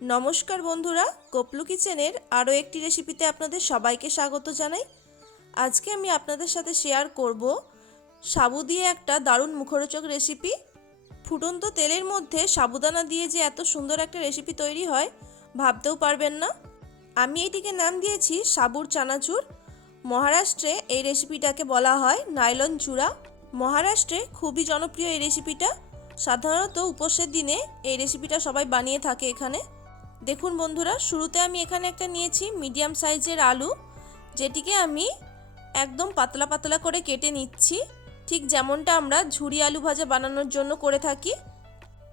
নমস্কার বন্ধুরা, কপলু কিচেনের আরও একটি রেসিপিতে আপনাদের সবাইকে স্বাগত জানাই। আজকে আমি আপনাদের সাথে শেয়ার করব সাবু দিয়ে একটা দারুণ মুখরোচক রেসিপি। ফুটন্ত তেলের মধ্যে সাবুদানা দিয়ে যে এত সুন্দর একটা রেসিপি তৈরি হয় ভাবতেও পারবেন না। আমি এটিকে নাম দিয়েছি সাবুর চানাচুর। মহারাষ্ট্রে এই রেসিপিটাকে বলা হয় নাইলন চূড়া। মহারাষ্ট্রে খুবই জনপ্রিয় এই রেসিপিটা। সাধারণত উপোসের দিনে এই রেসিপিটা সবাই বানিয়ে থাকে এখানে। দেখুন বন্ধুরা, শুরুতে আমি এখানে একটা নিয়েছি মিডিয়াম সাইজের আলু, যেটিকে আমি একদম পাতলা পাতলা করে কেটে নিচ্ছি, ঠিক যেমনটা আমরা ঝুরি আলু ভাজা বানানোর জন্য করে থাকি।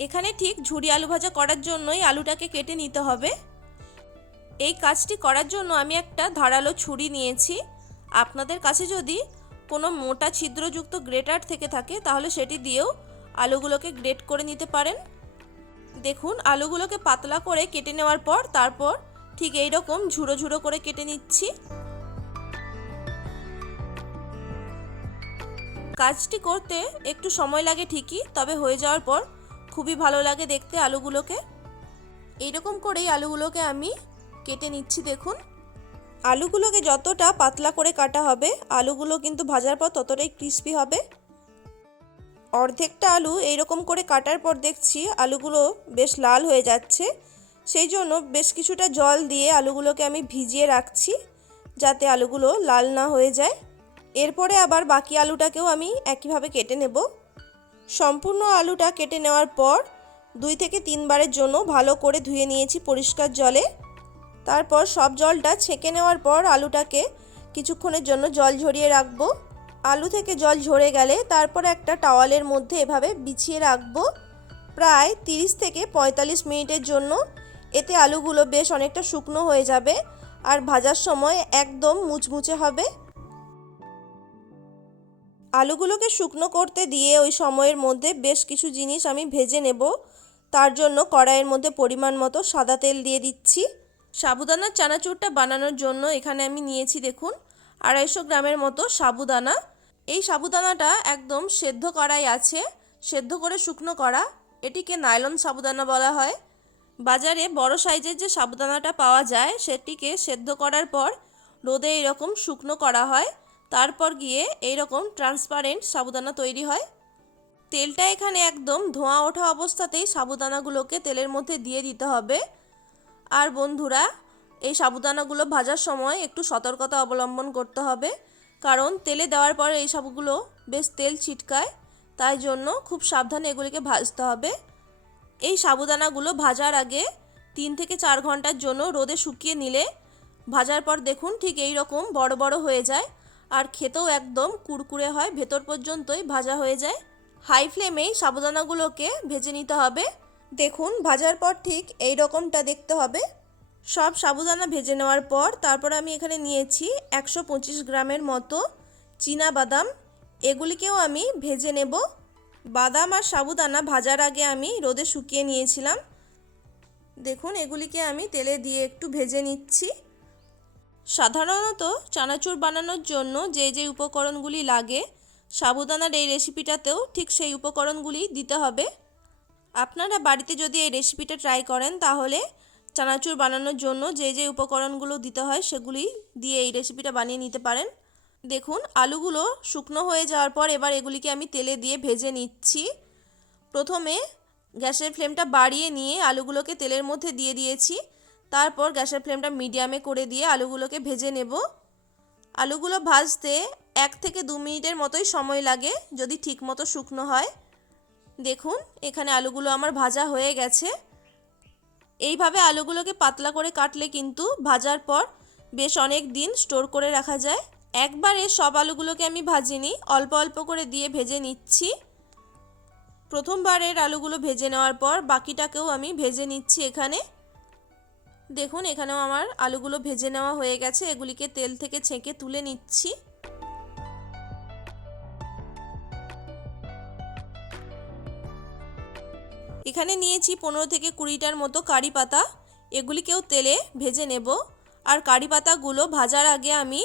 এখানে ঠিক ঝুরি আলু ভাজা করার জন্যই আলুটাকে কেটে নিতে হবে। এই কাজটি করার জন্য আমি একটা ধারালো ছুরি নিয়েছি। আপনাদের কাছে যদি কোনো মোটা ছিদ্রযুক্ত গ্রেটার থেকে থাকে তাহলে সেটি দিয়েও আলুগুলোকে গ্রেট করে নিতে পারেন। দেখুন, আলুগুলোকে পাতলা করে কেটে নেওয়ার পর তারপর ঠিক এই রকম ঝুড়ো ঝুড়ো করে কেটে নিচ্ছি। কাজটি করতে একটু সময় লাগে ঠিকই, তবে হয়ে যাওয়ার পর খুবই ভালো লাগে দেখতে আলুগুলোকে। এইরকম করেই আলুগুলোকে আমি কেটে নিচ্ছি। দেখুন, আলুগুলোকে যতটা পাতলা করে কাটা হবে আলুগুলো কিন্তু ভাজার পর ততটাই ক্রিস্পি হবে। অর্ধেকটা আলু এইরকম করে কাটার পর দেখছি আলুগুলো বেশ লাল হয়ে যাচ্ছে, সেই জন্য বেশ কিছুটা জল দিয়ে আলুগুলোকে আমি ভিজিয়ে রাখছি যাতে আলুগুলো লাল না হয়ে যায়। এরপরে আবার বাকি আলুটাকেও আমি একইভাবে কেটে নেব। সম্পূর্ণ আলুটা কেটে নেওয়ার পর 2 থেকে 3 বারের জন্য ভালো করে ধুয়ে নিয়েছি পরিষ্কার জলে। তারপর সব জলটা ছেঁকে নেওয়ার পর আলুটাকে কিছুক্ষণের জন্য জল ঝরিয়ে রাখবো। আলু থেকে জল ঝরে গেলে তারপর একটা টাওয়ালের মধ্যে এভাবে বিছিয়ে রাখবো প্রায় 30 থেকে 45 মিনিটের জন্য। এতে আলুগুলো বেশ অনেকটা শুকনো হয়ে যাবে আর ভাজার সময় একদম মুচমুচে হবে। আলুগুলোকে শুকনো করতে দিয়ে ওই সময়ের মধ্যে বেশ কিছু জিনিস আমি ভেজে নেব। তার জন্য কড়াইয়ের মধ্যে পরিমাণ মতো সাদা তেল দিয়ে দিচ্ছি। সাবুদানার চানাচুরটা বানানোর জন্য এখানে আমি নিয়েছি দেখুন 250 গ্রামের মতো সাবুদানা। এই সাবুদানাটা একদম সেদ্ধ করাই আছে, সেদ্ধ করে শুকনো করা। এটিকে নাইলন সাবুদানা বলা হয়। বাজারে বড় সাইজের যে সাবুদানাটা পাওয়া যায় সেটিকে সেদ্ধ করার পর রোদে এরকম শুকনো করা হয়, তারপর গিয়ে এইরকম ট্রান্সপারেন্ট সাবুদানা তৈরি হয়। তেলটা এখানে একদম ধোঁয়া ওঠা অবস্থাতেই সাবুদানাগুলোকে তেলের মধ্যে দিয়ে দিতে হবে। আর বন্ধুরা, এই সাবুদানাগুলো ভাজার সময় একটু সতর্কতা অবলম্বন করতে হবে, কারণ তেলে দেওয়ার পরে এই সবগুলো বেশ তেল ছিটকায়, তাই জন্য খুব সাবধানে এগুলিকে ভাজতে হবে। এই সাবুদানাগুলো ভাজার আগে 3 থেকে 4 ঘন্টার জন্য রোদে শুকিয়ে নিলে ভাজার পর দেখুন ঠিক এই রকম বড় বড় হয়ে যায় আর খেতেও একদম কুরকুরে হয়, ভেতর পর্যন্তই ভাজা হয়ে যায়। হাই ফ্লেমেই সাবুদানাগুলোকে ভেজে নিতে হবে। দেখুন, ভাজার পর ঠিক এই রকমটা দেখতে হবে। সব সাবুদানা ভেজে নেওয়ার পর তারপর আমি এখানে নিয়েছি 125 গ্রামের মতো চীনা বাদাম। এগুলিকেও আমি ভেজে নেব। বাদাম আর সাবুদানা ভাজার আগে আমি রোদে শুকিয়ে নিয়েছিলাম। দেখুন, এগুলিকে আমি তেলে দিয়ে একটু ভেজে নিচ্ছি। সাধারণত চানাচুর বানানোর জন্য যে যে উপকরণগুলি লাগে সাবুদানার এই রেসিপিটাতেও ঠিক সেই উপকরণগুলি দিতে হবে। আপনারা বাড়িতে যদি এই রেসিপিটা ট্রাই করেন তাহলে চানাচুর বানানোর জন্য যে যে উপকরণগুলো দিতে হয় সেগুলি দিয়ে এই রেসিপিটা বানিয়ে নিতে পারেন। দেখুন, আলুগুলো শুকনো হয়ে যাওয়ার পর এবার এগুলিকে আমি তেলে দিয়ে ভেজে নিচ্ছি। প্রথমে গ্যাসের ফ্লেমটা বাড়িয়ে নিয়ে আলুগুলোকে তেলের মধ্যে দিয়ে দিয়েছি, তারপর গ্যাসের ফ্লেমটা মিডিয়ামে করে দিয়ে আলুগুলোকে ভেজে নেব। আলুগুলো ভাজতে 1 থেকে 2 মিনিটের মতোই সময় লাগে যদি ঠিকমতো শুকনো হয়। দেখুন, এখানে আলুগুলো আমার ভাজা হয়ে গেছে। এইভাবে আলুগুলোকে পাতলা করে কাটলে কিন্তু ভাজার পর বেশ অনেক দিন স্টোর করে রাখা যায়। একবারে সব আলুগুলোকে আমি ভাজিনি, অল্প অল্প করে দিয়ে ভেজে নিচ্ছি। প্রথমবারের আলুগুলো ভেজে নেওয়ার পর বাকিটাকেও আমি ভেজে নিচ্ছি এখানে। দেখুন, এখানেও আমার আলুগুলো ভেজে নেওয়া হয়ে গেছে। এগুলিকে তেল থেকে ছেঁকে তুলে নিচ্ছি। এখানে নিয়েছি 15 থেকে 20টার মতো কারি পাতা। এগুলিকেও তেলে ভেজে নেব। আর কারি পাতাগুলো ভাজার আগে আমি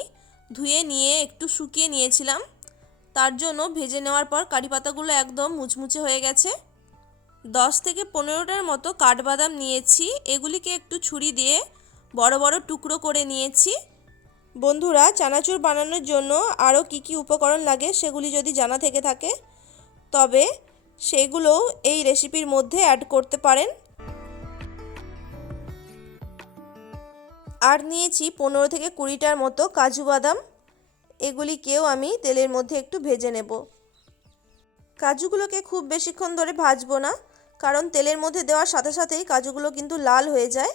ধুয়ে নিয়ে একটু শুকিয়ে নিয়েছিলাম, তার জন্য ভেজে নেওয়ার পর কারি পাতাগুলো একদম মুচমুচে হয়ে গেছে। 10 থেকে 15টার মতো কাঠবাদাম নিয়েছি। এগুলিকে একটু ছুরি দিয়ে বড় বড় টুকরো করে নিয়েছি। বন্ধুরা, চানাচুর বানানোর জন্য আরও কি কি উপকরণ লাগে সেগুলি যদি জানা থেকে থাকে তবে সেগুলোও এই রেসিপির মধ্যে অ্যাড করতে পারেন। আর নিয়েছি 15 থেকে 20টার মতো কাজু বাদাম। এগুলিকেও আমি তেলের মধ্যে একটু ভেজে নেব। কাজুগুলোকে খুব বেশিক্ষণ ধরে ভাজবো না, কারণ তেলের মধ্যে দেওয়ার সাথে সাথেই কাজুগুলো কিন্তু লাল হয়ে যায়।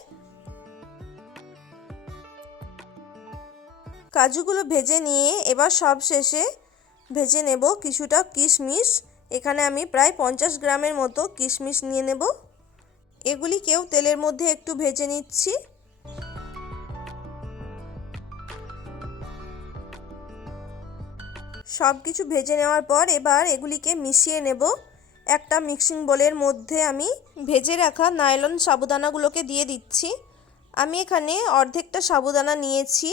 কাজুগুলো ভেজে নিয়ে এবার সব শেষে ভেজে নেব কিছুটা কিশমিশ। এখানে আমি প্রায় 50 গ্রামের মতো কিশমিশ নিয়ে নেব। এগুলিকেও তেলের মধ্যে একটু ভেজে নিচ্ছি। সব কিছু ভেজে নেওয়ার পর এবার এগুলিকে মিশিয়ে নেব। একটা মিক্সিং বোলের মধ্যে আমি ভেজে রাখা নাইলন সাবুদানাগুলোকে দিয়ে দিচ্ছি। আমি এখানে অর্ধেকটা সাবুদানা নিয়েছি,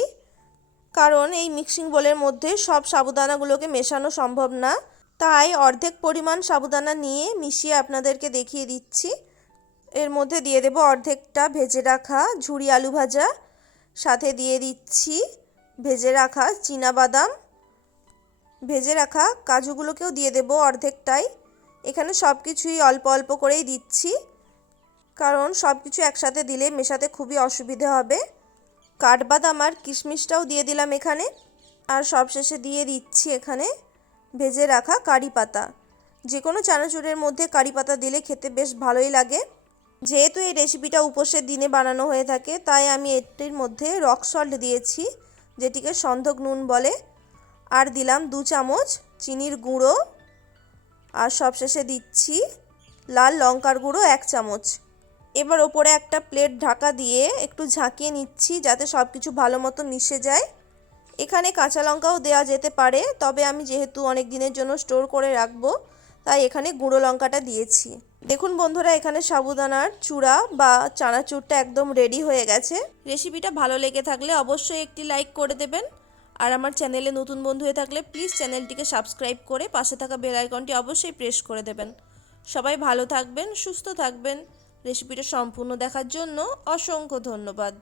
কারণ এই মিক্সিং বোলের মধ্যে সব সাবুদানাগুলোকে মেশানো সম্ভব না, তাই অর্ধেক পরিমাণ সাবুদানা নিয়ে মিশিয়ে আপনাদেরকে দেখিয়ে দিচ্ছি। এর মধ্যে দিয়ে দেব অর্ধেকটা ভেজে রাখা ঝুরি আলু ভাজা, সাথে দিয়ে দিচ্ছি ভেজে রাখা চীনাবাদাম, ভেজে রাখা কাজুগুলোকেও দিয়ে দেব অর্ধেকটাই। এখানে সব কিছুই অল্প অল্প করেই দিচ্ছি, কারণ সব কিছু একসাথে দিলে মেশাতে খুবই অসুবিধে হবে। কাঠবাদাম আর কিশমিশটাও দিয়ে দিলাম এখানে। আর সবশেষে দিয়ে দিচ্ছি এখানে ভেজে রাখা কারি পাতা। যে কোনো চানাচুরের মধ্যে কারি পাতা দিলে খেতে বেশ ভালোই লাগে। যেহেতু এই রেসিপিটা উপোসের দিনে বানানো হয়ে থাকে, তাই আমি এটির মধ্যে রক সল্ট দিয়েছি, যেটিকে সন্ধক নুন বলে। আর দিলাম 2 চামচ চিনির গুঁড়ো। আর সবশেষে দিচ্ছি লাল লঙ্কার গুঁড়ো 1 চামচ। এবার ওপরে একটা প্লেট ঢাকা দিয়ে একটু ঝাঁকিয়ে নিচ্ছি, যাতে সব কিছু ভালো মতো মিশে যায়। এখানে কাঁচা লঙ্কাও দেওয়া যেতে পারে, তবে আমি যেহেতু অনেক দিনের জন্য স্টোর করে রাখবো, তাই এখানে গুঁড়ো লঙ্কাটা দিয়েছি। দেখুন বন্ধুরা, এখানে সাবুদানার চূড়া বা চানাচুরটা একদম রেডি হয়ে গেছে। রেসিপিটা ভালো লেগে থাকলে অবশ্যই একটি লাইক করে দেবেন। আর আমার চ্যানেলে নতুন বন্ধু হয়ে থাকলে প্লিজ চ্যানেলটিকে সাবস্ক্রাইব করে পাশে থাকা বেল আইকনটি অবশ্যই প্রেস করে দেবেন। সবাই ভালো থাকবেন, সুস্থ থাকবেন। রেসিপিটা সম্পূর্ণ দেখার জন্য অসংখ্য ধন্যবাদ।